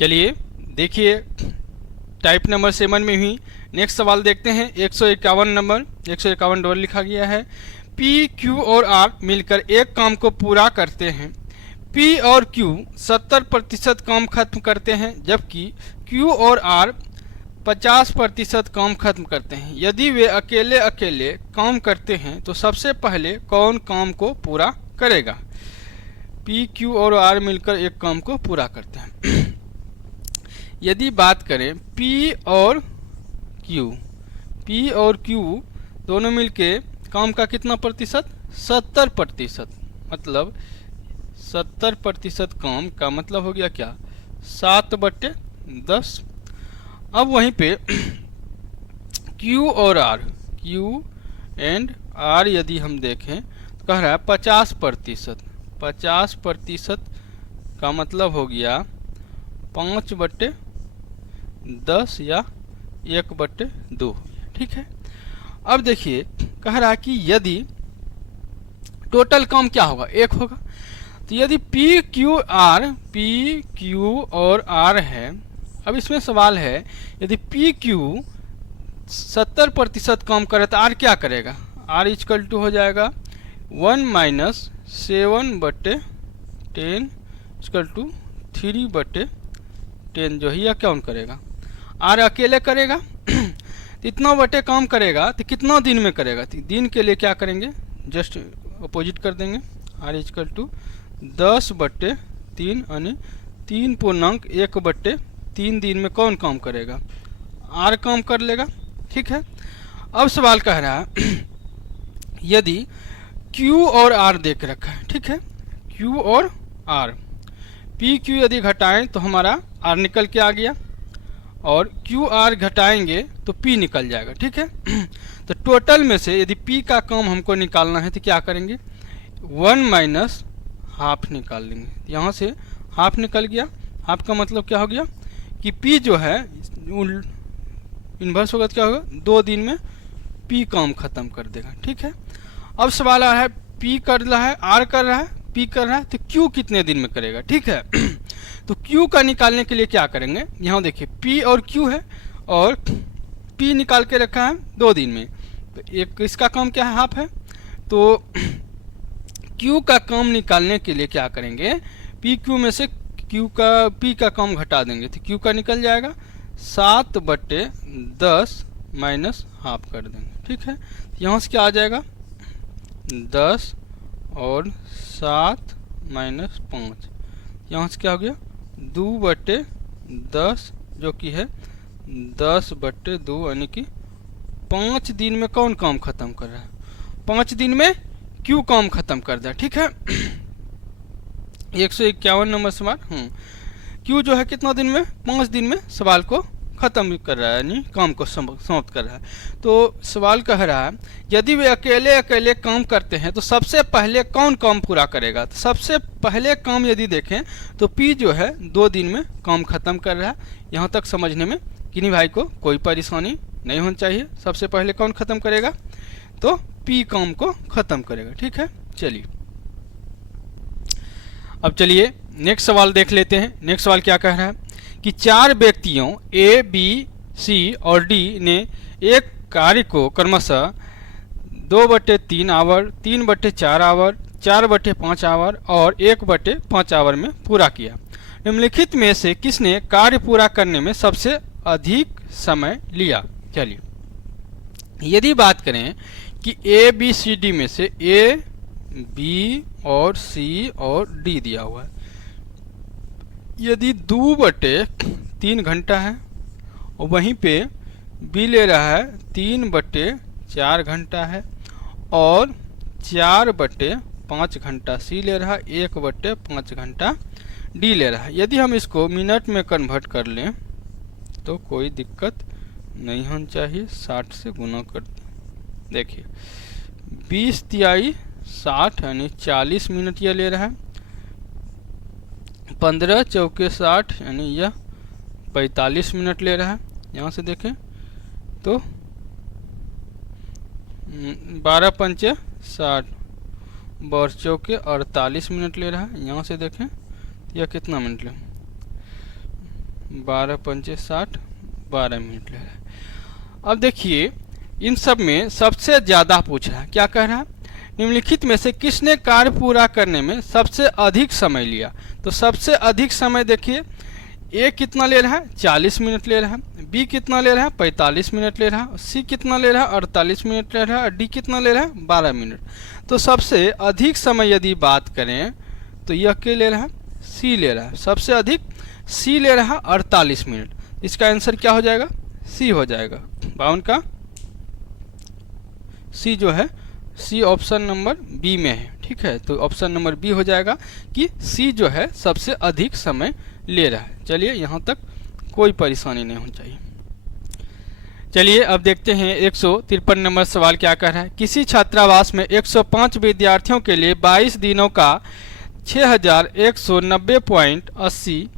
चलिए देखिए type number 7 में ही नेक्स्ट सवाल देखते हैं। 151 नंबर 151 डबल लिखा गया है। पी क्यू और आर मिलकर एक काम को पूरा करते हैं। पी और क्यू 70% काम खत्म करते हैं, जबकि क्यू और आर 50% काम खत्म करते हैं। यदि वे अकेले अकेले काम करते हैं तो सबसे पहले कौन काम को पूरा करेगा? पी क्यू और आर मिलकर एक काम को पूरा करते हैं। यदि बात करें P और Q दोनों मिलके काम का कितना प्रतिशत? 70%। मतलब 70% काम का मतलब हो गया क्या? 7/10। अब वहीं पे Q और R, Q एंड R यदि हम देखें तो कह रहा है 50%। 50% का मतलब हो गया 5/10 या 1/2। ठीक है। अब देखिए कह रहा है कि यदि टोटल काम क्या होगा? 1 होगा। तो यदि P Q और R है, अब इसमें सवाल है यदि P Q 70% काम करे तो R क्या करेगा? R इक्वल टू हो जाएगा 1 - 7/10 इक्वल टू 3/10 जो है यह कौन करेगा? R अकेले करेगा। तो इतना बटे काम करेगा तो कितना दिन में करेगा? तो दिन के लिए क्या करेंगे? जस्ट अपोजिट कर देंगे। R इक्वल टू 10/3 यानी 3.1/3 दिन में कौन काम करेगा? R काम कर लेगा। ठीक है। अब सवाल कह रहा है यदि Q और R देख रखा है। ठीक है। Q और R, P Q यदि घटाएं तो हमारा R निकल के आ गया, और Q R घटाएंगे तो P निकल जाएगा। ठीक है। तो टोटल में से यदि P का काम हमको निकालना है तो क्या करेंगे? 1 - हाफ निकाल लेंगे। यहाँ से हाफ निकल गया। हाफ का मतलब क्या हो गया कि P जो है इन्वर्स होगा तो क्या होगा? 2 दिन में P काम खत्म कर देगा। ठीक है। अब सवाल आ रहा है P कर रहा है, R कर रहा है, P कर रहा है, तो Q कितने दिन में करेगा? ठीक है। तो Q का निकालने के लिए क्या करेंगे? यहाँ देखिए P और Q है, और P निकाल के रखा है 2 दिन में, तो एक इसका काम क्या है? हाफ है। तो Q का काम निकालने के लिए क्या करेंगे? P Q में से P का काम घटा देंगे तो Q का निकल जाएगा 7/10 माइनस हाफ कर देंगे। ठीक है। यहाँ से क्या आ जाएगा? 10 और 7 - 5, यहाँ से क्या हो गया? 2/10 जो कि है 10/2, यानी कि 5 दिन में कौन काम खत्म कर रहा है? 5 दिन में Q काम खत्म कर दिया। ठीक है। 151 नंबर सवाल। Q जो है कितना दिन में? 5 दिन में सवाल को खत्म कर रहा है, यानी काम को समाप्त कर रहा है। तो सवाल कह रहा है यदि वे अकेले अकेले काम करते हैं तो सबसे पहले कौन काम पूरा करेगा? तो सबसे पहले काम यदि देखें तो P जो है 2 दिन में काम खत्म कर रहा है। यहाँ तक समझने में किन्हीं भाई को कोई परेशानी नहीं होनी चाहिए। सबसे पहले कौन खत्म करेगा? तो P काम को खत्म करेगा। ठीक है। चलिए अब चलिए नेक्स्ट सवाल देख लेते हैं। नेक्स्ट सवाल क्या कह रहा है कि 4 व्यक्तियों A, B, C और D ने एक कार्य को क्रमशः 2/3 आवर, 3/4 आवर, 4/5 आवर और 1/5 आवर में पूरा किया। निम्नलिखित में से किसने कार्य पूरा करने में सबसे अधिक समय लिया? चलिए यदि बात करें कि A, B, C, D में से A, B और C और D दिया हुआ है। यदि 2/3 घंटा है और वहीं पे B ले रहा है 3/4 घंटा है, और 4/5 घंटा C ले रहा है, 1/5 घंटा D ले रहा है। यदि हम इसको मिनट में कन्वर्ट कर लें तो कोई दिक्कत नहीं होनी चाहिए। 60 से गुना कर देखिए 20 तिहाई 60 यानी 40 मिनट यह ले रहा है। 15 चौके 60 यानी यह 45 मिनट ले रहा है। यहाँ से देखें तो 12 पंचे 60, 12 चौके 48 मिनट ले रहा है। यहाँ से देखें यह कितना मिनट ले 12 पंचे 60, 12 मिनट ले रहा है। अब देखिए इन सब में सबसे ज़्यादा पूछ रहा है, क्या कह रहा है, निम्नलिखित में से किसने कार्य पूरा करने में सबसे अधिक समय लिया। तो सबसे अधिक समय देखिए, ए कितना ले रहा है, 40 मिनट ले रहा है, बी कितना ले रहा है, 45 मिनट ले रहा है, सी कितना ले रहा है, 48 मिनट ले रहा है, और डी कितना ले रहा है, 12 मिनट। तो सबसे अधिक समय यदि बात करें तो यह क्या ले रहा है, सी ले रहा है, सबसे अधिक सी ले रहा है 48 मिनट। इसका आंसर क्या हो जाएगा, सी हो जाएगा। 52 का सी जो है, सी ऑप्शन नंबर बी में है। ठीक है, तो ऑप्शन नंबर बी हो जाएगा कि सी जो है सबसे अधिक समय ले रहा है। चलिए यहाँ तक कोई परेशानी नहीं होनी चाहिए। चलिए अब देखते हैं 153 नंबर सवाल क्या कह रहा है। किसी छात्रावास में 105 विद्यार्थियों के लिए 22 दिनों का 6190.80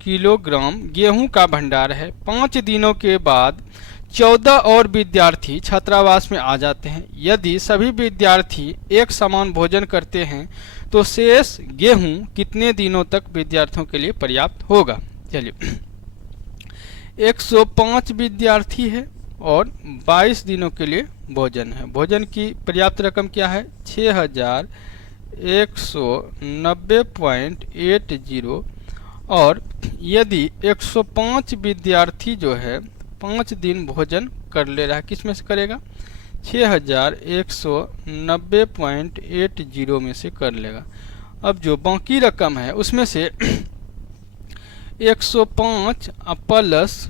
किलोग्राम गेहूं का भंडार है। 5 दिनों के बाद 14 और विद्यार्थी छात्रावास में आ जाते हैं। यदि सभी विद्यार्थी एक समान भोजन करते हैं तो शेष गेहूं कितने दिनों तक विद्यार्थियों के लिए पर्याप्त होगा। चलिए 105 विद्यार्थी है और 22 दिनों के लिए भोजन है। भोजन की पर्याप्त रकम क्या है, 6190.80। और यदि 105 विद्यार्थी जो है 5 दिन भोजन कर ले रहा है, किस में से करेगा, 6190.80 में से कर लेगा। अब जो बाकी रकम है उसमें से 105 प्लस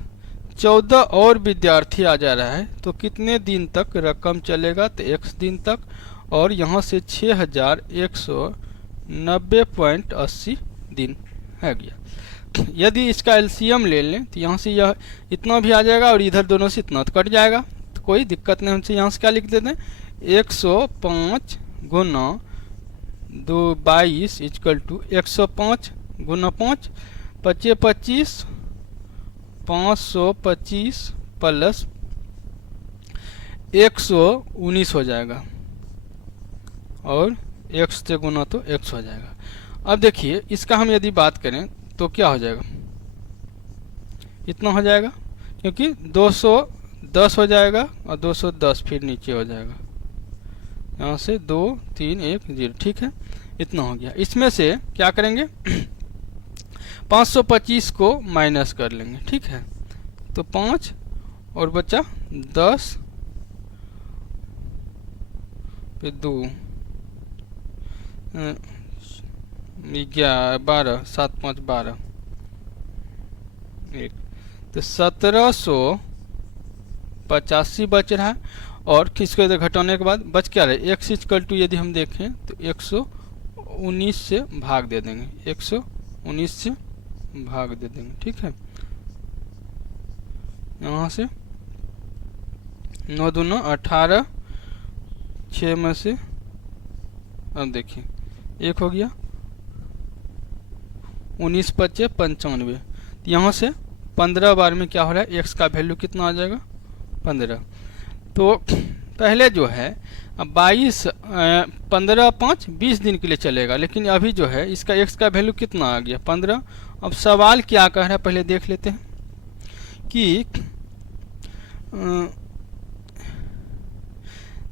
14 और विद्यार्थी आ जा रहा है, तो कितने दिन तक रकम चलेगा, तो 1 दिन तक। और यहाँ से 6190.80 दिन है गया। यदि इसका एलसीएम ले लें तो यहाँ से यह इतना भी आ जाएगा और इधर दोनों से इतना तो कट जाएगा, तो कोई दिक्कत नहीं। हमसे यहाँ से क्या लिख देते हैं, 105 गुना 22 इक्वल टू 105 गुना 5 25 25 525 प्लस 119 हो जाएगा और 1 से गुना तो 100 हो जाएगा। अब देखिए इसका हम यदि बात करें तो क्या हो जाएगा, इतना हो जाएगा, क्योंकि 210 हो जाएगा और 210 फिर नीचे हो जाएगा, यहाँ से 2 3 1 0। ठीक है, इतना हो गया। इसमें से क्या करेंगे 525 को माइनस कर लेंगे। ठीक है, तो 5 और बचा 10 फिर 2 12 7 5 12 1, तो 1785 बच रहा है। और किसको इधर घटाने के बाद बच क्या रहे, x इक्वल टू यदि हम देखें तो 119 से भाग दे देंगे, 119 से भाग दे देंगे। ठीक है, यहाँ से 9 दूना 18, 6 में से अब देखिए 1 हो गया, 19 बचे 95। यहाँ से 15 बार में क्या हो रहा है, x का वैल्यू कितना आ जाएगा, 15। तो पहले जो है 22 15 5 20 दिन के लिए चलेगा, लेकिन अभी जो है इसका x का वैल्यू कितना आ गया, 15। अब सवाल क्या कह रहा है पहले देख लेते हैं कि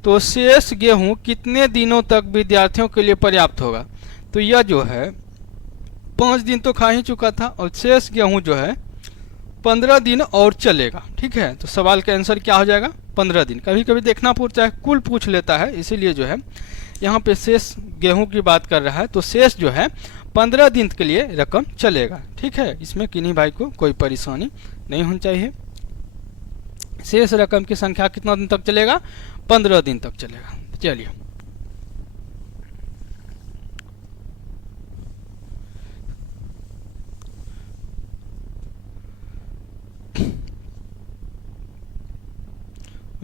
तो शेष गेहूं कितने दिनों तक विद्यार्थियों के लिए पर्याप्त होगा। तो यह जो है 5 दिन तो खा ही चुका था और शेष गेहूं जो है 15 दिन और चलेगा। ठीक है, तो सवाल का आंसर क्या हो जाएगा, 15 दिन। कभी कभी देखना पड़ता है, कुल पूछ लेता है, इसीलिए जो है यहाँ पे शेष गेहूं की बात कर रहा है, तो शेष जो है 15 दिन के लिए रकम चलेगा। ठीक है, इसमें किन्हीं भाई को कोई परेशानी नहीं होनी चाहिए। शेष रकम की संख्या कितना दिन तक चलेगा, 15 दिन तक चलेगा। चलिए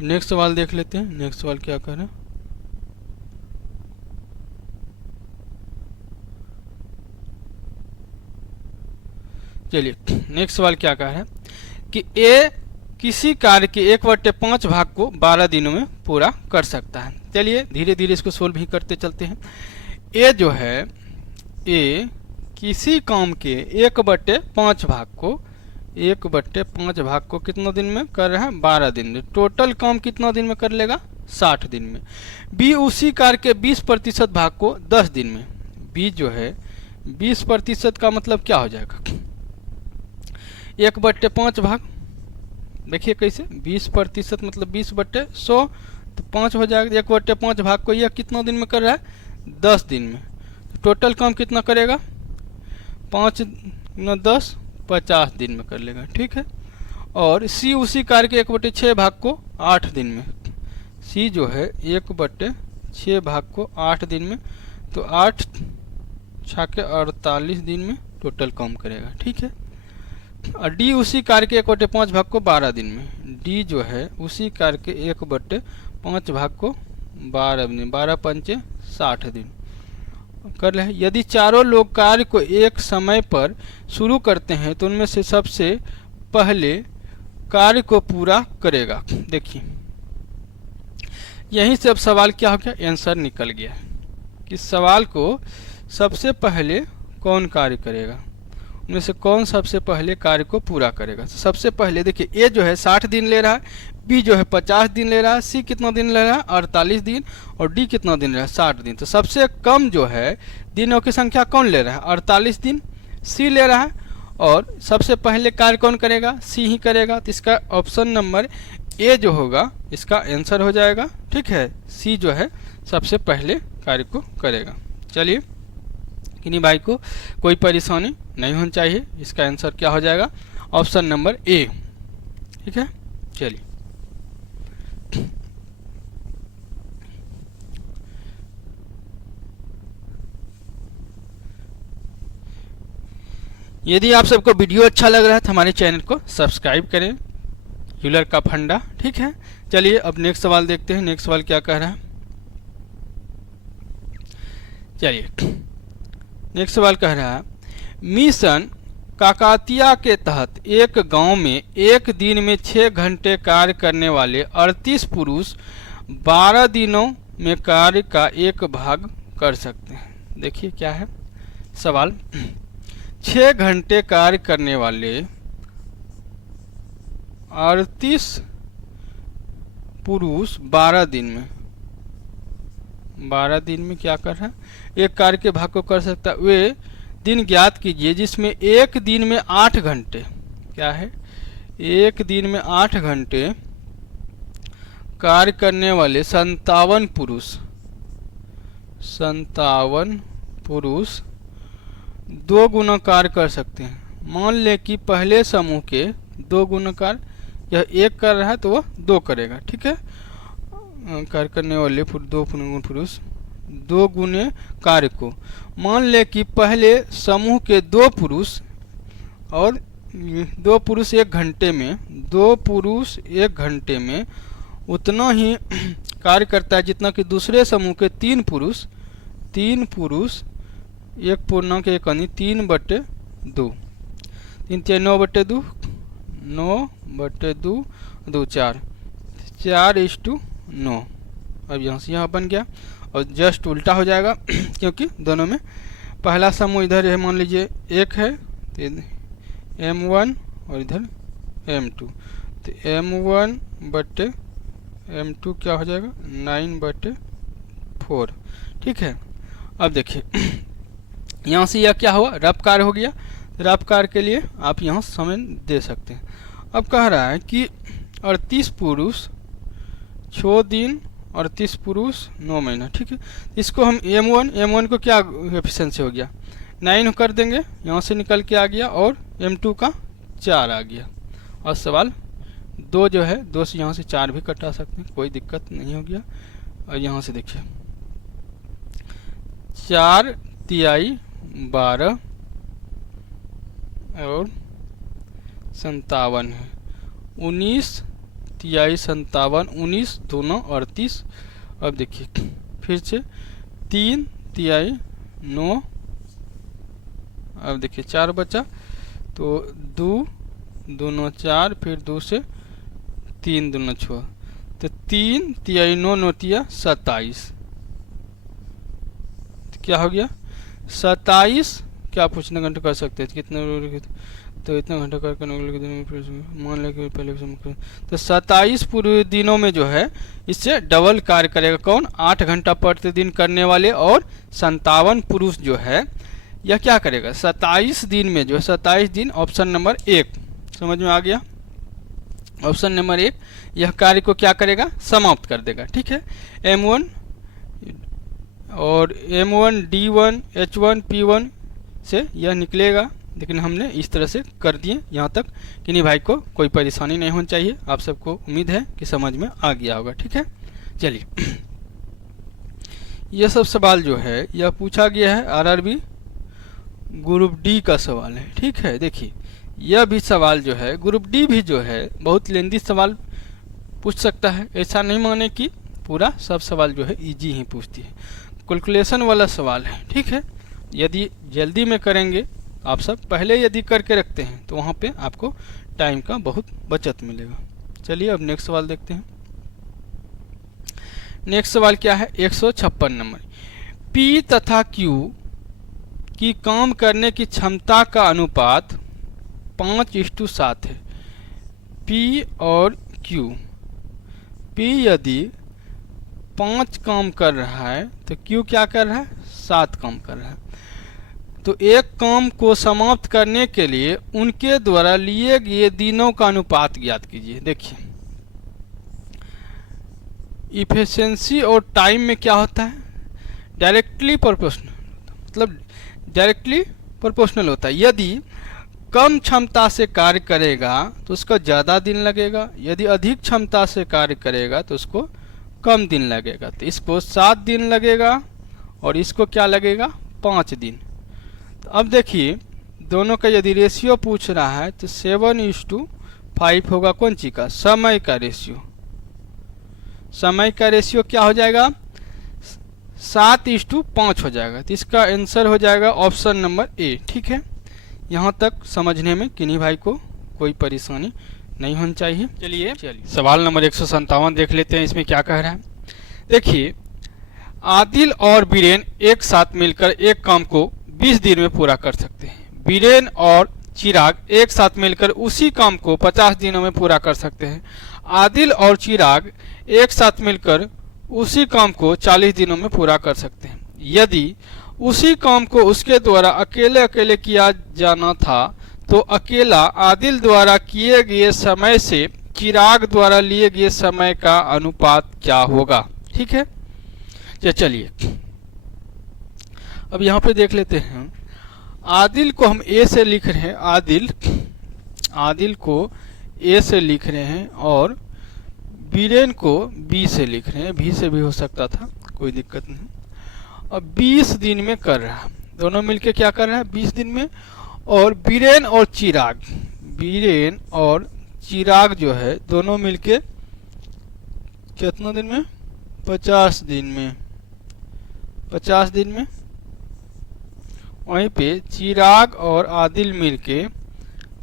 नेक्स्ट सवाल देख लेते हैं। नेक्स्ट सवाल क्या कह रहे हैं, चलिए नेक्स्ट सवाल क्या कह रहा है कि ए किसी कार्य के 1/5 भाग को 12 दिनों में पूरा कर सकता है। चलिए धीरे धीरे इसको सोल्व भी करते चलते हैं। ए जो है, ए किसी काम के 1/5 भाग को 1/5 भाग को कितना दिन में कर रहे हैं? 12 दिन में। टोटल काम कितना दिन में कर लेगा? 60 दिन में। बी उसी कार्य के 20% भाग को 10 दिन में। बी जो है 20% का मतलब क्या हो जाएगा? 1/5 भाग, देखिए कैसे, 20% मतलब 20/100 तो 5 हो जाएगा। 1/5 भाग को यह कितना दिन में कर रहा है? 10 दिन में। टोटल काम कितना करेगा? 5 × 10 50 दिन में कर लेगा, ठीक है। और सी उसी कार्य के 1/6 भाग को 8 दिन में। सी जो है 1/6 भाग को 8 दिन में, तो 8 छाके 48 दिन में टोटल काम करेगा, ठीक है। और डी उसी कार्य के 1/5 भाग को 12 दिन में। डी जो है उसी कार्य के 1/5 भाग को 12 दिन, 12 पंचे 60 दिन कर ले। यदि चारों लोग कार्य को एक समय पर शुरू करते हैं तो उनमें से सबसे पहले कार्य को पूरा करेगा। देखिए यहीं से अब सवाल क्या हो गया? आंसर निकल गया कि सवाल को सबसे पहले कौन कार्य करेगा, उनमें से कौन सबसे पहले कार्य को पूरा करेगा। तो सबसे पहले देखिए ए जो है 60 दिन ले रहा है, बी जो है 50 दिन ले रहा है, सी कितना दिन ले रहा है? 48 दिन, और डी कितना दिन ले रहा है? 60 दिन। तो सबसे कम जो है दिनों की संख्या कौन ले रहा है? 48 दिन सी ले रहा है। और सबसे पहले कार्य कौन करेगा? सी ही करेगा। तो इसका ऑप्शन नंबर ए जो होगा इसका आंसर हो जाएगा, ठीक है। सी जो है सबसे पहले कार्य को करेगा। चलिए किन्हीं भाई को कोई परेशानी नहीं होनी चाहिए। इसका आंसर क्या हो जाएगा? ऑप्शन नंबर ए, ठीक है। चलिए यदि आप सबको वीडियो अच्छा लग रहा है तो हमारे चैनल को सब्सक्राइब करें, यूलर का फंडा, ठीक है। चलिए अब नेक्स्ट सवाल देखते हैं। नेक्स्ट सवाल क्या कह रहा है? चलिए नेक्स्ट सवाल कह रहा है, मिशन काकातिया के तहत एक गांव में एक दिन में 6 घंटे कार्य करने वाले 38 पुरुष 12 दिनों में कार्य का एक भाग कर सकते हैं। देखिए क्या है सवाल। 6 घंटे कार्य करने वाले 38 पुरुष 12 दिन में, 12 दिन में क्या कर रहा है? एक कार्य के भाग को कर सकता है। वे दिन ज्ञात कीजिए जिसमें एक दिन में 8 घंटे, क्या है? एक दिन में 8 घंटे कार्य करने वाले 57 पुरुष 2 गुना कार्य कर सकते हैं। मान ले कि पहले समूह के 2 गुना कार्य, यह 1 कर रहा है तो वह 2 करेगा, ठीक है। कार्य करने वाले 2 पुरुष 2 गुने कार्य को, मान ले कि पहले समूह के 2 पुरुष और 2 पुरुष 1 घंटे में, 2 पुरुष 1 घंटे में उतना ही कार्य करता है जितना कि दूसरे समूह के 3 पुरुष 1 पूर्णांक 1 यानी 3/2, 3 × 9/2, 9/2 2 4 4:9। अब यहाँ से यहाँ बन गया और जस्ट उल्टा हो जाएगा क्योंकि दोनों में पहला समूह इधर है, मान लीजिए 1 है तो M1 और इधर M2, तो M1/M2 क्या हो जाएगा? 9/4, ठीक है। अब देखिए यहाँ से यह क्या हुआ? रफ कार्य हो गया। रफ कार्य के लिए आप यहाँ समय दे सकते हैं। अब कह रहा है कि 38 पुरुष 6 दिन 38 पुरुष 9 महीना, ठीक है। इसको हम M1 को क्या एफिशिएंसी हो गया? 9 कर देंगे, यहाँ से निकल के आ गया, और M2 का 4 आ गया। और सवाल 2 जो है 2 से यहाँ से 4 भी कटा सकते हैं, कोई दिक्कत नहीं हो गया। और यहाँ से देखिए 4 तिहाई 12 और 57 है, 19 तिहाई 57, 19 दोनों 38। अब देखिए फिर से 3 तिहाई 9, अब देखिए 4 बचा, तो 2 दोनों 4, फिर 2 से 3 दोनों 6, तो 3 तिहाई 9 9 तिया 27, तो क्या हो गया? 27 क्या आप उतना घंटा कर सकते हैं, कितना तो इतना घंटा करने के लिए मान लें कि पहले तो 27 पूरे दिनों में जो है इससे डबल कार्य करेगा कौन, 8 घंटा प्रतिदिन करने वाले, और 57 पुरुष जो है यह क्या करेगा 27 दिन में जो है 27 दिन, ऑप्शन नंबर 1 समझ में आ गया। ऑप्शन नंबर 1 यह कार्य को क्या करेगा, समाप्त कर देगा। ठीक है, M1 और M1 D1 H1 P1 से यह निकलेगा, लेकिन हमने इस तरह से कर दिए यहाँ तक कि नहीं भाई को कोई परेशानी नहीं होनी चाहिए। आप सबको उम्मीद है कि समझ में आ गया होगा। ठीक है, चलिए यह सब सवाल जो है यह पूछा गया है RRB ग्रुप डी का सवाल है। ठीक है, देखिए यह भी सवाल जो है ग्रुप डी भी जो है बहुत लेंदी सवाल पूछ सकता है, ऐसा नहीं माने कि पूरा सब सवाल जो है इजी ही पूछती है, कैलकुलेशन वाला सवाल है। ठीक है, यदि जल्दी में करेंगे आप सब पहले यदि करके रखते हैं तो वहाँ पे आपको टाइम का बहुत बचत मिलेगा। चलिए अब नेक्स्ट सवाल देखते हैं। नेक्स्ट सवाल क्या है, 156 नंबर, P तथा Q की काम करने की क्षमता का अनुपात 5:7 है। P और Q, P यदि 5 काम कर रहा है तो Q क्या कर रहा है, 7 काम कर रहा है। तो एक काम को समाप्त करने के लिए उनके द्वारा लिए गए दिनों का अनुपात ज्ञात कीजिए। देखिए इफिशिएंसी और टाइम में क्या होता है, डायरेक्टली प्रोपोर्शनल, मतलब डायरेक्टली प्रोपोर्शनल होता है। यदि कम क्षमता से कार्य करेगा तो उसका ज़्यादा दिन लगेगा, यदि अधिक क्षमता से कार्य करेगा तो उसको कम दिन लगेगा। तो इसको 7 दिन लगेगा और इसको क्या लगेगा, 5 दिन। तो अब देखिए दोनों का यदि रेशियो पूछ रहा है तो 7:5 होगा कौन चीज का, समय का रेशियो। समय का रेशियो क्या हो जाएगा, 7:5 हो जाएगा। तो इसका आंसर हो जाएगा ऑप्शन नंबर ए। ठीक है, यहाँ तक समझने में किन्हीं भाई को कोई परेशानी नहीं होनी चाहिए। चलिए सवाल नंबर 157 देख लेते हैं, इसमें क्या कह रहा है। देखिए आदिल और बीरेन एक साथ मिलकर एक काम को 20 दिन में पूरा कर सकते हैं। बीरेन और चिराग एक साथ मिलकर उसी काम को 50 दिनों में पूरा कर सकते हैं। आदिल और चिराग एक साथ मिलकर उसी काम को 40 दिनों में पूरा कर सकते हैं। यदि उसी काम को उसके द्वारा अकेले अकेले किया जाना था तो अकेला आदिल द्वारा किए गए समय से चिराग द्वारा लिए गए समय का अनुपात क्या होगा। ठीक है, चलिए अब यहाँ पे देख लेते हैं। आदिल को हम ए से लिख रहे हैं, आदिल को ए से लिख रहे हैं और बीरेन को बी से लिख रहे हैं। बी से भी हो सकता था, कोई दिक्कत नहीं। अब 20 दिन में कर रहा है, दोनों मिलके क्या कर रहा है 20 दिन में। और बीरेन और चिराग जो है दोनों मिलके कितना दिन में, 50 दिन में। 50 दिन में। वहीं पे चिराग और आदिल मिलके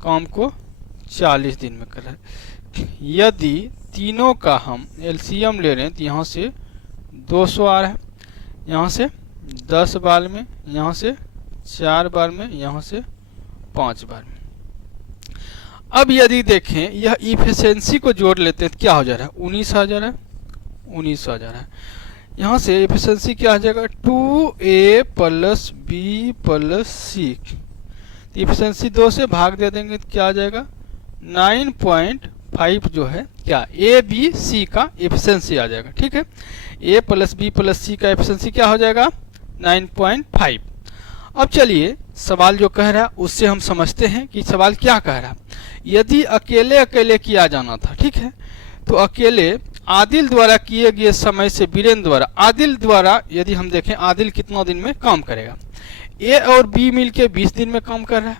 काम को 40 दिन में कर रहा है। यदि तीनों का हम एलसीएम ले रहे हैं तो यहाँ से 200 आ रहा है, यहाँ से 10 बार में, यहाँ से 4 बार में, यहाँ से 5 बार में। अब यदि देखें यह इफिशिएंसी को जोड़ लेते हैं तो क्या हो जा रहा है, 19 आ जा रहा है, 19 आ जा रहा है। यहाँ से एफिशिएंसी क्या आ जाएगा, 2a + b + c। एफिशिएंसी 2 से भाग दे देंगे तो क्या आ जाएगा, 9.5 जो है क्या a b c का एफिशिएंसी आ जाएगा। ठीक है, a + b + c का एफिशिएंसी क्या हो जाएगा, 9.5। अब चलिए सवाल जो कह रहा है उससे हम समझते हैं कि सवाल क्या कह रहा है। यदि अकेले अकेले किया जाना था, ठीक है, तो अकेले आदिल द्वारा किए गए समय से बीरेन द्वारा, आदिल द्वारा यदि हम देखें आदिल कितना दिन में काम करेगा, ए और बी मिलके 20 दिन में काम कर रहा है।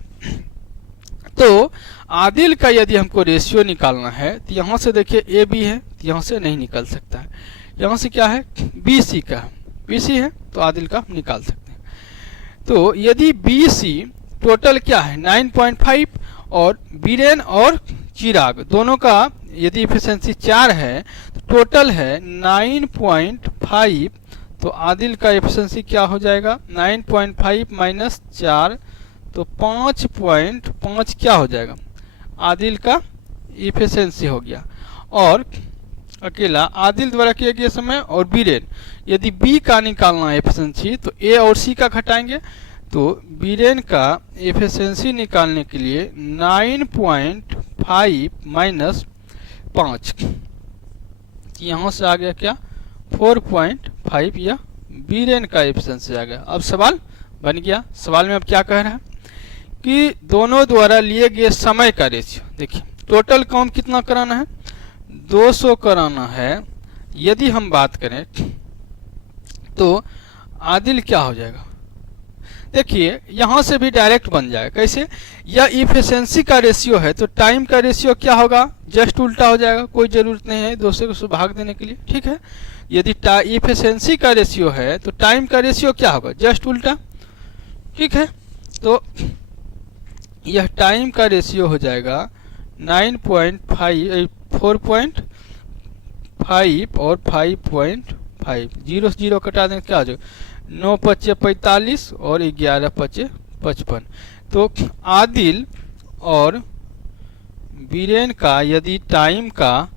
तो आदिल का यदि हमको रेशियो निकालना है तो यहाँ से देखिए ए बी है तो यहाँ से नहीं निकल सकता है, यहाँ से क्या है बी सी का, बी सी है तो आदिल का हम निकाल सकते हैं। तो यदि बी सी टोटल क्या है 9.5 और बीरेन और चिराग दोनों का यदि एफिशिएंसी 4 है तो टोटल है 9.5, तो आदिल का एफिशिएंसी क्या हो जाएगा 9.5 - 4 तो 5.5 क्या हो जाएगा, आदिल का इफिशियंसी हो गया। और अकेला आदिल द्वारा किया गया समय और बीरेन, यदि बी का निकालना है एफिशिएंसी तो ए और सी का घटाएंगे। तो बीरेन का एफिशिएंसी निकालने के लिए 9.5 माइनस 5, यहाँ से आ गया क्या 4.5, या बीरेन का एफिशिएंसी आ गया। अब सवाल बन गया। सवाल में अब क्या कह रहा है कि दोनों द्वारा लिए गए समय का रेशियो। देखिए टोटल काम कितना कराना है, 200 कराना है। यदि हम बात करें तो आदिल क्या हो जाएगा, देखिए यहाँ से भी डायरेक्ट बन जाएगा। कैसे, यह इफिशिएंसी का रेशियो है तो टाइम का रेशियो क्या होगा, जस्ट उल्टा हो जाएगा। कोई जरूरत नहीं है 200 को भाग देने के लिए, ठीक है। यदि इफिशिएंसी का रेशियो है तो टाइम का रेशियो क्या होगा, जस्ट उल्टा, ठीक है। तो यह टाइम का रेशियो हो जाएगा 9.5, 4.5 और 5.5, 0 से 0 कटा दें क्या हो जाएगा, 9 पचे 45 और 11 पचे 55। तो आदिल और बीरेन का यदि टाइम का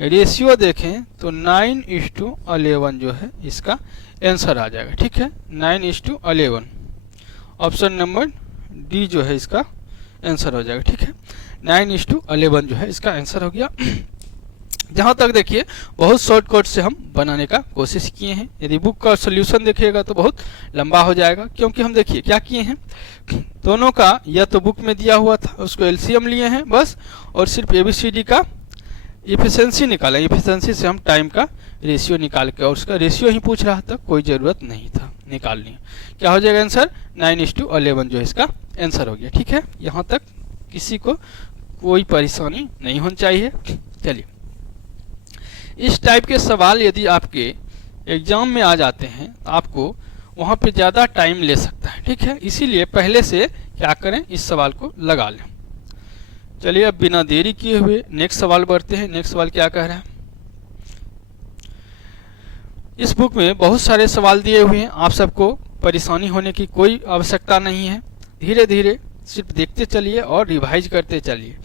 रेशियो देखें तो 9:11 जो है इसका आंसर आ जाएगा, ठीक है। 9:11 ऑप्शन नंबर डी जो है इसका आंसर हो जाएगा, ठीक है। 9:11 जो है इसका आंसर हो गया। जहाँ तक देखिए बहुत शॉर्टकट से हम बनाने का कोशिश किए हैं। यदि बुक का सॉल्यूशन देखिएगा तो बहुत लंबा हो जाएगा, क्योंकि हम देखिए क्या किए हैं, दोनों का या तो बुक में दिया हुआ था उसको एलसीएम लिए हैं बस, और सिर्फ एबीसीडी का इफिशिएंसी निकाला। इफिशिएंसी से हम टाइम का रेशियो निकाल के, और उसका रेशियो ही पूछ रहा था, कोई ज़रूरत नहीं था निकालनी। क्या हो जाएगा आंसर, 9:11 जो है इसका आंसर हो गया, ठीक है। यहाँ तक किसी को कोई परेशानी नहीं होनी चाहिए। चलिए, इस टाइप के सवाल यदि आपके एग्जाम में आ जाते हैं आपको वहाँ पे ज़्यादा टाइम ले सकता है, ठीक है। इसीलिए पहले से क्या करें, इस सवाल को लगा लें। चलिए अब बिना देरी किए हुए नेक्स्ट सवाल बढ़ते हैं। नेक्स्ट सवाल क्या कह रहा है, इस बुक में बहुत सारे सवाल दिए हुए हैं, आप सबको परेशानी होने की कोई आवश्यकता नहीं है। धीरे धीरे सिर्फ देखते चलिए और रिवाइज करते चलिए,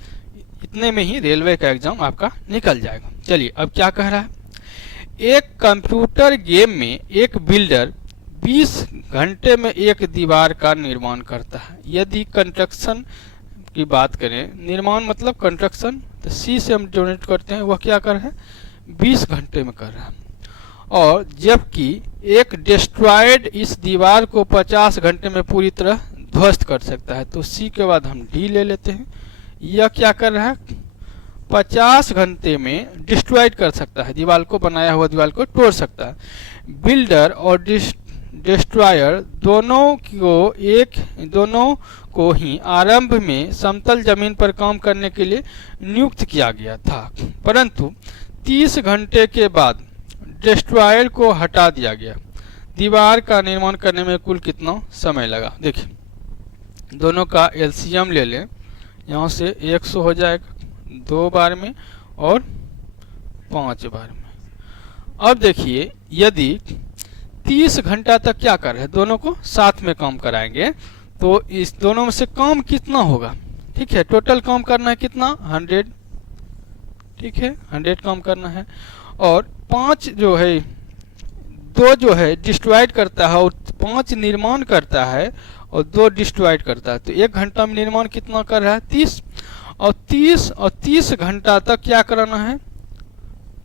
इतने में ही रेलवे का एग्जाम आपका निकल जाएगा। चलिए अब क्या कह रहा है, एक कंप्यूटर गेम में एक बिल्डर 20 घंटे में एक दीवार का निर्माण करता है। यदि कंस्ट्रक्शन की बात करें, निर्माण मतलब कंस्ट्रक्शन, तो सी से हम डोनेट करते हैं, वह क्या कर रहा है 20 घंटे में कर रहा है। और जबकि एक डिस्ट्रॉयड इस दीवार को 50 घंटे में पूरी तरह ध्वस्त कर सकता है। तो सी के बाद हम डी ले लेते हैं। यह क्या कर रहा है, 50 घंटे में डिस्ट्रॉयड कर सकता है, दीवार को, बनाया हुआ दीवार को तोड़ सकता है। बिल्डर और डिस्ट्रॉयर दोनों को ही आरंभ में समतल जमीन पर काम करने के लिए नियुक्त किया गया था, परंतु 30 घंटे के बाद डिस्ट्रॉयर को हटा दिया गया। दीवार का निर्माण करने में कुल कितना समय लगा। देखिए दोनों का एलसीएम ले लें, यहाँ से 100 हो जाएगा 2 बार में और 5 बार में। अब देखिए यदि 30 घंटा तक क्या कर रहे हैं, दोनों को साथ में काम कराएंगे तो इस दोनों में से काम कितना होगा, ठीक है। टोटल काम करना है कितना 100, ठीक है 100 काम करना है। और 5 जो है, 2 जो है डिस्ट्रॉयड करता है और 5 निर्माण करता है और 2 डिस्ट्रॉयड करता है। तो 1 घंटा में निर्माण कितना कर रहा है 30, और 30 घंटा तक क्या कराना है,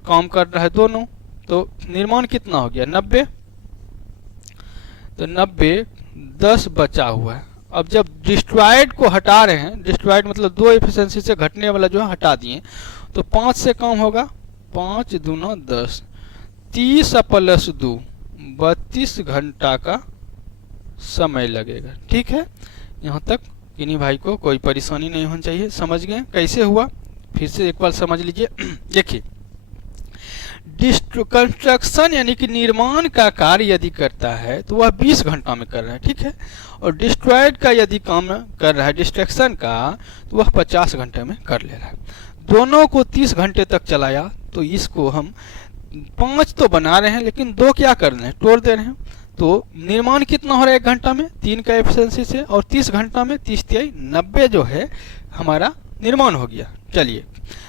काम कर रहा है दोनों। तो निर्माण कितना हो गया 90, तो 90 10 बचा हुआ है। अब जब डिस्ट्रॉयड को हटा रहे हैं, डिस्ट्रॉयड मतलब 2 एफिशिएंसी से घटने वाला जो है हटा दिए, तो 5 से काम होगा, 5 दूना 10, 30 प्लस 2 32 घंटा का समय लगेगा, ठीक है। यहाँ तक किन्हीं भाई को कोई परेशानी नहीं होनी चाहिए। समझ गए कैसे हुआ, फिर से एक बार समझ लीजिए। देखिए कंस्ट्रक्शन यानी कि निर्माण का कार्य यदि करता है तो वह 20 घंटा में कर रहा है, ठीक है। और डिस्ट्रॉयड का यदि काम कर रहा है, डिस्ट्रक्शन का, तो वह 50 घंटे में कर ले रहा है। दोनों को 30 घंटे तक चलाया, तो इसको हम 5 तो बना रहे हैं लेकिन 2 क्या कर रहे हैं, तोड़ दे रहे हैं। तो निर्माण कितना हो रहा है 1 घंटा में 3 का एफिशिएंसी से, और 30 घंटा में 30 तिहाई 90 जो है हमारा निर्माण हो गया। चलिए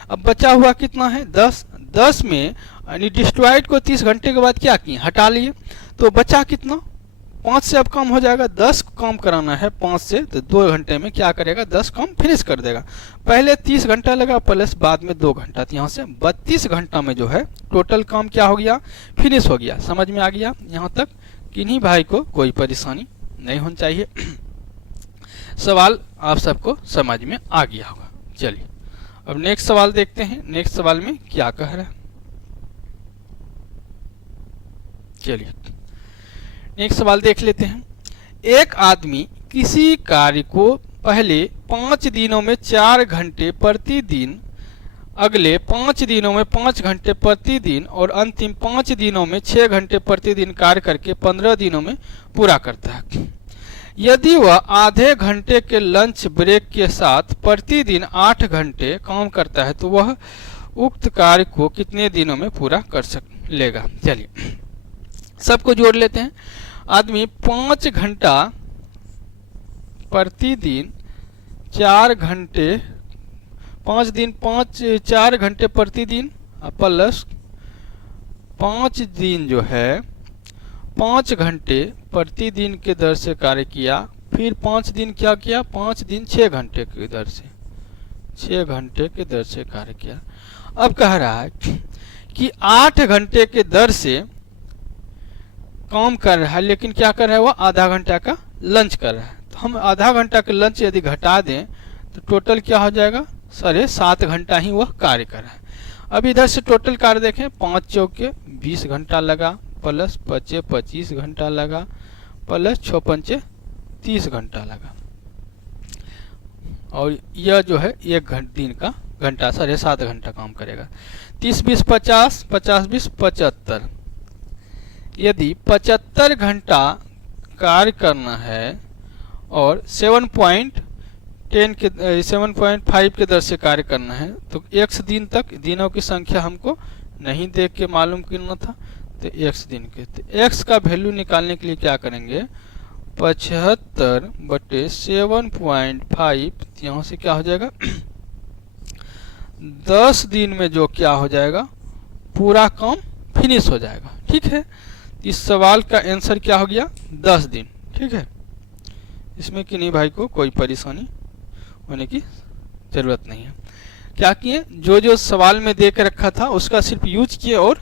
अब बचा हुआ कितना है 10 में यानी डिस्ट्रॉयड को 30 घंटे के बाद क्या किए, हटा लिए, तो बचा कितना 5 से अब कम हो जाएगा, 10 काम कराना है 5 से, तो 2 घंटे में क्या करेगा 10 काम फिनिश कर देगा। पहले 30 घंटा लगा प्लस बाद में 2 घंटा, तो यहाँ से 32 घंटा में जो है टोटल काम क्या हो गया, फिनिश हो गया। समझ में आ गया यहाँ तक? किन्हीं भाई को कोई परेशानी नहीं होनी चाहिए। सवाल आप सबको समझ में आ गया होगा। चलिए अब नेक्स्ट सवाल देखते हैं, नेक्स्ट सवाल में क्या कह रहा है। चलिए नेक्स्ट सवाल देख लेते हैं। एक आदमी किसी कार्य को पहले 5 दिनों में 4 घंटे प्रतिदिन, अगले 5 दिनों में 5 घंटे प्रतिदिन और अंतिम 5 दिनों में 6 घंटे प्रतिदिन कार्य करके 15 दिनों में पूरा करता है। यदि वह आधे घंटे के लंच ब्रेक के साथ प्रतिदिन 8 घंटे काम करता है तो वह उक्त कार्य को कितने दिनों में पूरा कर लेगा। चलिए सबको जोड़ लेते हैं। आदमी 5 घंटा प्रतिदिन 4 घंटे, 5 दिन 4 घंटे प्रतिदिन प्लस 5 दिन जो है 5 घंटे प्रतिदिन के दर से कार्य किया, फिर 5 दिन क्या किया, 5 दिन 6 घंटे की दर से, 6 घंटे के दर से कार्य किया। अब कह रहा है कि 8 घंटे के दर से काम कर रहा है, लेकिन क्या कर रहा है, वो आधा घंटा का लंच कर रहा है। तो हम आधा घंटा का लंच यदि घटा दें तो टोटल क्या हो जाएगा, 7.5 घंटा ही वह कार्य कर रहा है। अब इधर से टोटल कार्य देखें, 5 चौके 20 घंटा लगा, प्लस 5 25 घंटा लगा, प्लस 6 पंचे 30 घंटा लगा, और यह जो है 1 दिन का घंटा 7.5 घंटा काम करेगा। 30 20 50, 50 20 75। यदि 75 घंटा कार्य करना है और 7.5 के दर से कार्य करना है तो x दिन तक, दिनों की संख्या हमको नहीं देख के मालूम करना था, तो x दिन के, तो x का वैल्यू निकालने के लिए क्या करेंगे, 75/7.5, यहाँ से क्या हो जाएगा 10 दिन में जो क्या हो जाएगा पूरा काम फिनिश हो जाएगा। ठीक है, इस सवाल का आंसर क्या हो गया 10 दिन। ठीक है, इसमें किन्हीं भाई को कोई परेशानी होने की जरूरत नहीं है। क्या किए, जो जो सवाल में दे के रखा था उसका सिर्फ यूज किए, और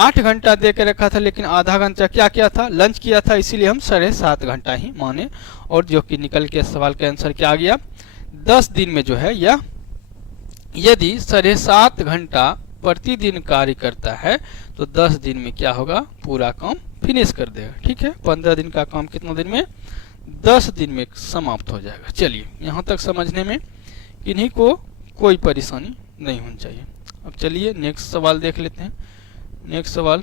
8 घंटा दे के रखा था लेकिन आधा घंटा क्या किया था, लंच किया था, इसीलिए हम 7.5 घंटा ही माने, और जो कि निकल के सवाल का आंसर क्या आ गया 10 दिन में जो है, या यदि 7.5 घंटा प्रतिदिन कार्य करता है तो 10 दिन में क्या होगा, पूरा काम फिनिश कर देगा। ठीक है, 15 दिन का काम कितना दिन में, 10 दिन में समाप्त हो जाएगा। चलिए यहाँ तक समझने में किन्हीं को कोई परेशानी नहीं होनी चाहिए। अब चलिए नेक्स्ट सवाल देख लेते हैं। नेक्स्ट सवाल,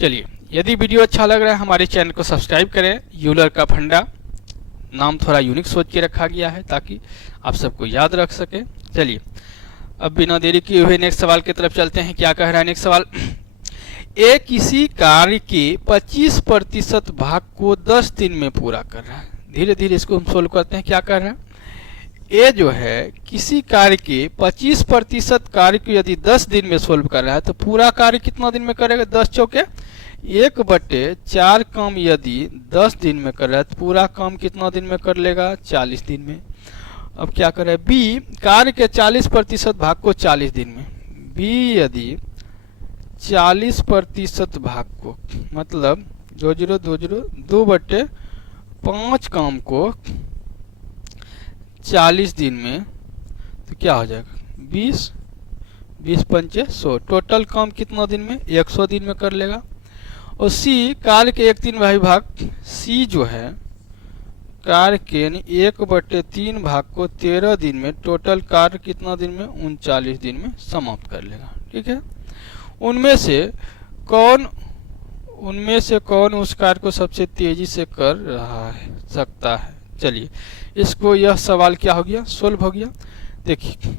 चलिए यदि वीडियो अच्छा लग रहा है हमारे चैनल को सब्सक्राइब करें। यूलर का फंडा नाम थोड़ा यूनिक सोच के रखा गया है ताकि आप सबको याद रख सके। चलिए अब बिना देरी किए हुए नेक्स्ट सवाल की तरफ चलते हैं। क्या कह रहा है नेक्स्ट सवाल, ए किसी कार्य के 25% भाग को 10 दिन में पूरा कर रहा है। धीरे धीरे इसको हम सोल्व करते हैं। क्या कर रहा है, ए जो है किसी कार्य के 25% कार्य को यदि 10 दिन में सोल्व कर रहा है तो पूरा कार्य कितना दिन में करेगा, 10 चौके 1/4 काम यदि 10 दिन में कर रहा है तो पूरा काम कितना दिन में कर लेगा, 40 दिन में। अब क्या कर रहा है, बी कार्य के 40% भाग को 40 दिन में, बी यदि 40% भाग को मतलब 2/5 काम को 40 दिन में तो क्या हो जाएगा 20 पंचे 100, टोटल काम कितना दिन में, 100 दिन में कर लेगा। और सी कार्य के 1/3 भाग, सी जो है कार्य के 1/3 भाग को 13 दिन में, टोटल कार्य कितना दिन में, 39 दिन में समाप्त कर लेगा। ठीक है, उनमें से कौन उस कार्य को सबसे तेजी से कर रहा है सकता है। चलिए इसको, यह सवाल क्या हो गया, सोल्व हो गया। देखिए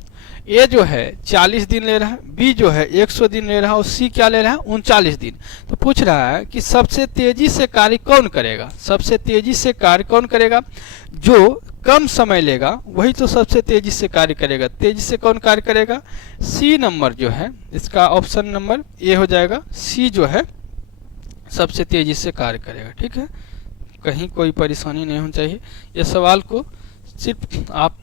ए जो है 40 दिन ले रहा है, बी जो है 100 दिन ले रहा है और सी क्या ले रहा है 39 दिन। तो पूछ रहा है कि सबसे तेजी से कार्य कौन करेगा, सबसे तेजी से कार्य कौन करेगा, जो कम समय लेगा वही तो सबसे तेजी से कार्य करेगा। तेजी से कौन कार्य करेगा, सी नंबर जो है, इसका ऑप्शन नंबर ए हो जाएगा, सी जो है सबसे तेजी से कार्य करेगा। ठीक है, कहीं कोई परेशानी नहीं होनी चाहिए। ये सवाल को सिर्फ आप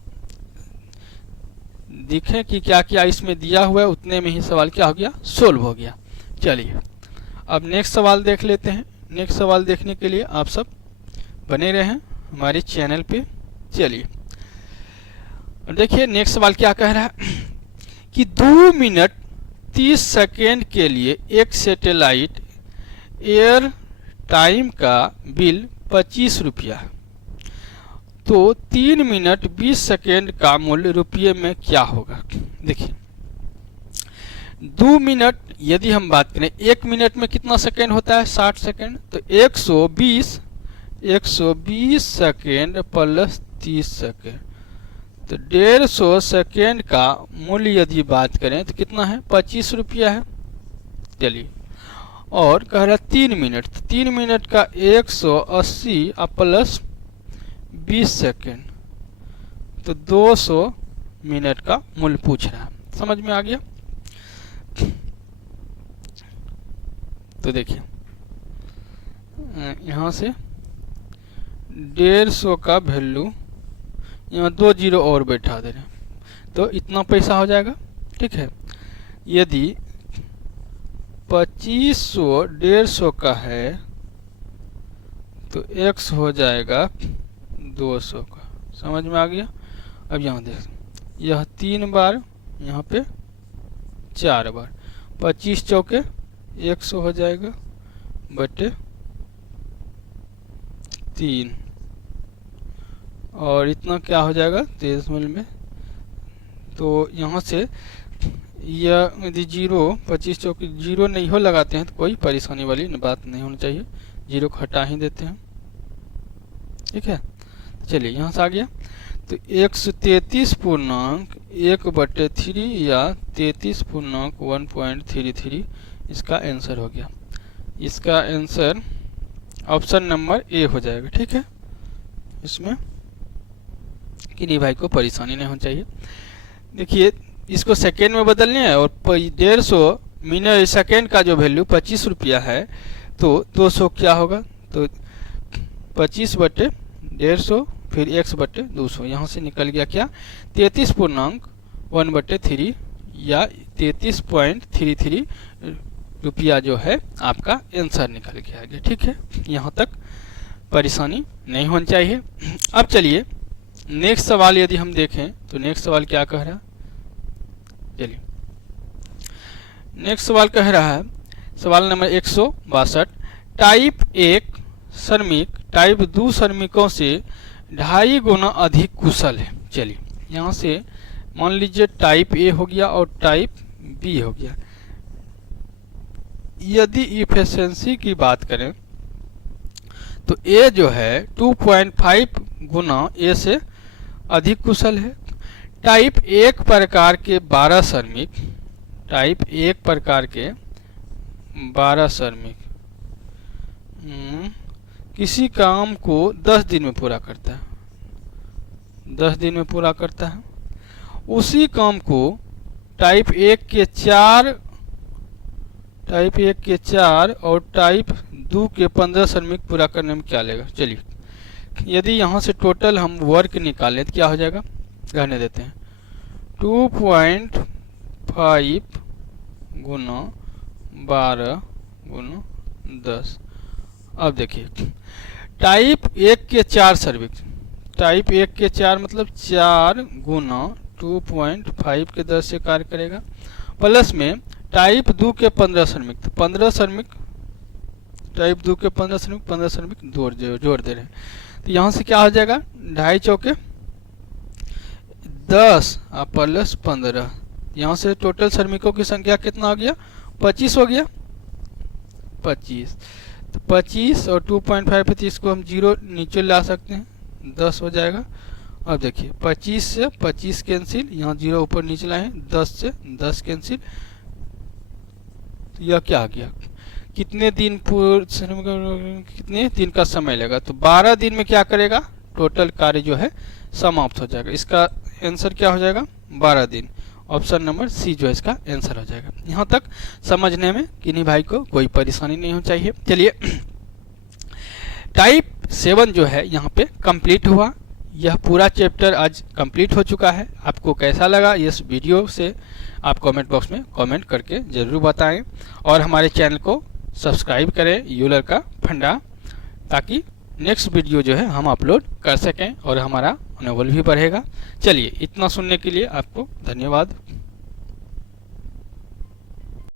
देखें कि क्या क्या इसमें दिया हुआ है, उतने में ही सवाल क्या हो गया, सोल्व हो गया। चलिए अब नेक्स्ट सवाल देख लेते हैं। नेक्स्ट सवाल देखने के लिए आप सब बने रहें हमारे चैनल पे। चलिए देखिए नेक्स्ट सवाल क्या कह रहा है कि 2 मिनट 30 सेकेंड के लिए एक सैटेलाइट एयर टाइम का बिल 25 रुपया है, तो 3 मिनट 20 सेकेंड का मूल्य रुपये में क्या होगा। देखिए 2 मिनट, यदि हम बात करें 1 मिनट में कितना सेकेंड होता है 60 सेकेंड, तो 120 सेकेंड प्लस 30 सेकेंड, तो 150 सेकेंड का मूल्य यदि बात करें तो कितना है 25 रुपया है। चलिए और कह रहा है 3 मिनट, तो 3 मिनट का 180 प्लस 20 सेकेंड, तो 200 मिनट का मूल्य पूछ रहा है। समझ में आ गया। तो देखिए यहाँ से 150 का वैल्यू यहाँ 2 जीरो और बैठा दे रहे हैं, तो इतना पैसा हो जाएगा। ठीक है, यदि 2500 150 का है तो x हो जाएगा 200 का। समझ में आ गया। अब यहाँ देख, यह 3 बार, यहाँ पे 4 बार, 25 चौके 100 हो जाएगा बटे 3, और इतना क्या हो जाएगा 23 में। तो यहाँ से यह यदि 25 चौके 0 नहीं हो लगाते हैं तो कोई परेशानी वाली बात नहीं होनी चाहिए, 0 को हटा ही देते हैं। ठीक है, चलिए यहाँ से आ गया, तो 133.1/3 या 33.1.33 इसका आंसर हो गया। इसका आंसर ऑप्शन नंबर ए हो जाएगा। ठीक है, इसमें किन्हीं भाई को परेशानी नहीं होनी चाहिए। देखिए इसको सेकेंड में बदलने है और 150 मिनट सेकेंड का जो वैल्यू 25 रुपया है, तो 200 क्या होगा, तो 25 बटे 150 फिर x बटे 200, यहाँ से निकल गया क्या 33.1/3 या 33.33 रुपया जो है आपका आंसर निकल के आ गया। ठीक है, यहाँ तक परेशानी नहीं होनी चाहिए। अब चलिए नेक्स्ट सवाल यदि हम देखें तो नेक्स्ट सवाल क्या कह रहा है। चलिए नेक्स्ट सवाल कह रहा है, सवाल नंबर 162, टाइप 1 श्रमिक टाइप 2 श्रमिकों से 2.5 गुना अधिक कुशल है। चलिए यहाँ से मान लीजिए टाइप ए हो गया और टाइप बी हो गया। यदि इफिशिएंसी की बात करें तो ए जो है 2.5 गुना ए से अधिक कुशल है। टाइप 1 प्रकार के 12 श्रमिक, टाइप 1 प्रकार के 12 श्रमिक किसी काम को 10 दिन में पूरा करता है, 10 दिन में पूरा करता है। उसी काम को टाइप 1 के 4 और टाइप 2 के 15 श्रमिक पूरा करने में क्या लेगा। चलिए यदि यहाँ से टोटल हम वर्क निकालें तो क्या हो जाएगा, रहने देते हैं 2.5 गुना 12 गुना 10। अब देखिए टाइप 1 के 4 श्रमिक, टाइप 1 के 4 मतलब 4 गुना 2.5 के 10 से कार्य करेगा, प्लस में टाइप 2 के 15 श्रमिक, तो 15 श्रमिक टाइप 2 के 15 श्रमिक जोड़ दे रहे हैं। तो यहाँ से क्या हो जाएगा 2.5 चौके 10 प्लस 15, यहाँ से टोटल श्रमिकों की संख्या कितना हो गया 25 हो गया 25। तो 25 और 2.5 है तो इसको हम 0 नीचे ला सकते हैं, 10 हो जाएगा अब देखिए 25 से 25 कैंसिल, यहाँ 0 ऊपर नीचे लाए, 10 से 10 कैंसिल, तो यह क्या आ गया, कितने दिन कितने दिन का समय लेगा, तो 12 दिन में क्या करेगा, टोटल कार्य जो है समाप्त हो जाएगा। इसका आंसर क्या हो जाएगा, 12 दिन। ऑप्शन नंबर सी जो है इसका आंसर हो जाएगा। यहाँ तक समझने में किन्हीं भाई को कोई परेशानी नहीं हो चाहिए। चलिए टाइप 7 जो है यहाँ पे कंप्लीट हुआ। यह पूरा चैप्टर आज कंप्लीट हो चुका है। आपको कैसा लगा इस वीडियो से आप कमेंट बॉक्स में कमेंट करके ज़रूर बताएं, और हमारे चैनल को सब्सक्राइब करें यूलर का फंडा, ताकि नेक्स्ट वीडियो जो है हम अपलोड कर सकें और हमारा मनोबल भी बढ़ेगा। चलिए इतना सुनने के लिए आपको धन्यवाद।